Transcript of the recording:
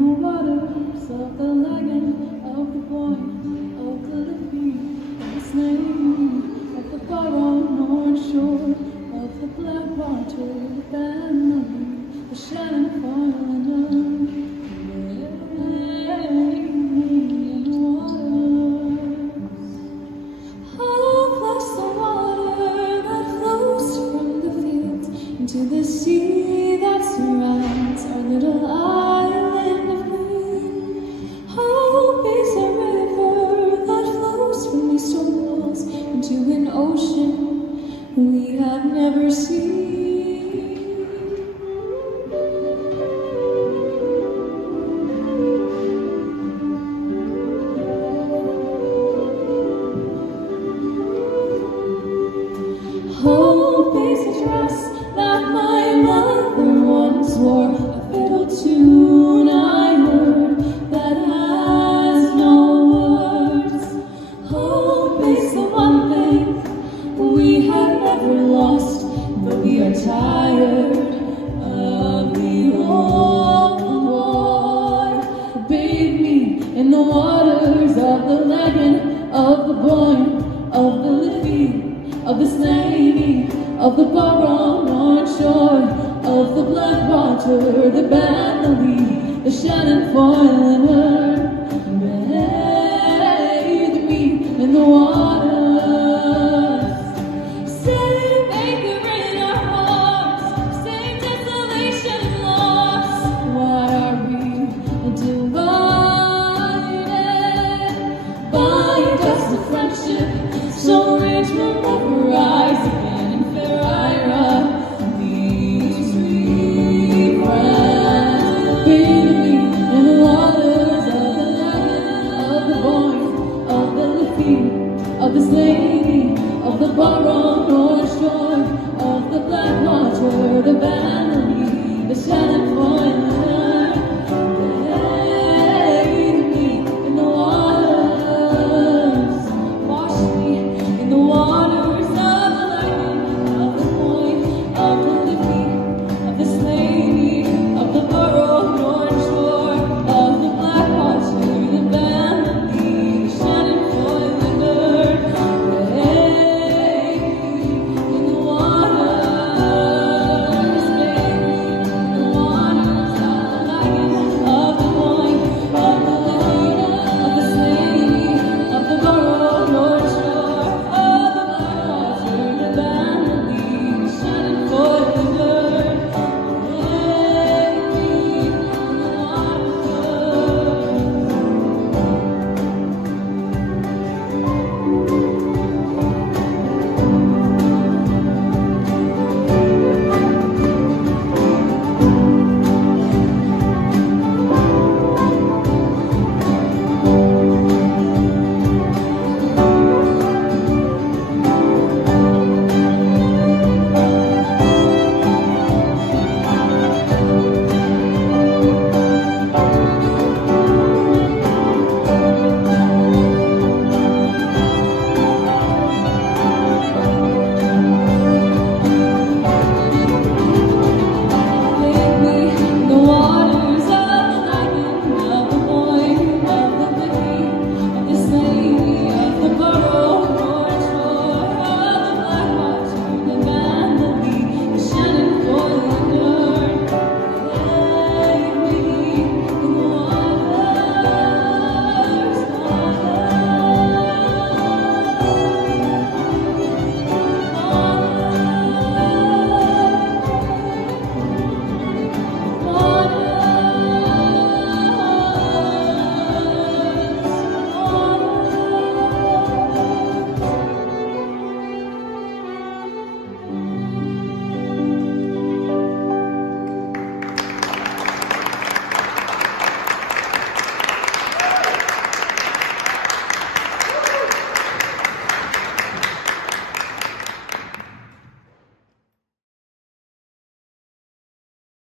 the waters of the lagoon, of the Boyne, of the Liffey, of the Snake, of the Barrow North Shore, of the Black Water, the Bannock, the Shannon Foyle and the waters. Oh, bless the water that flows from the fields into the sea that surrounds our little island of green. Hope is a river that flows from these stone walls into an ocean we have never seen. Hope is a dress that my mother once wore, a fiddle tune I heard that has no words. Hope is the one thing we have never lost, but we are tired of the old boy who bathed me in the waters of the Lagan, of the Boyne, of the Liffey, of the Snake, of the Barrow North Shore, of the Black Water, the Bannock, the Shannon Foyle and her, bathed me in the waters. Same anger in our hearts, same desolation and loss. Why are we divided by a dust of friendship? So rich will never rise again in fair Ira. These three friends bathe me in the waters of the Lagan, of the Boyne, of the Liffey, of the Snake, of the Barrow North Shore, of the Black Water, the Bannock, the Shannon Foyle.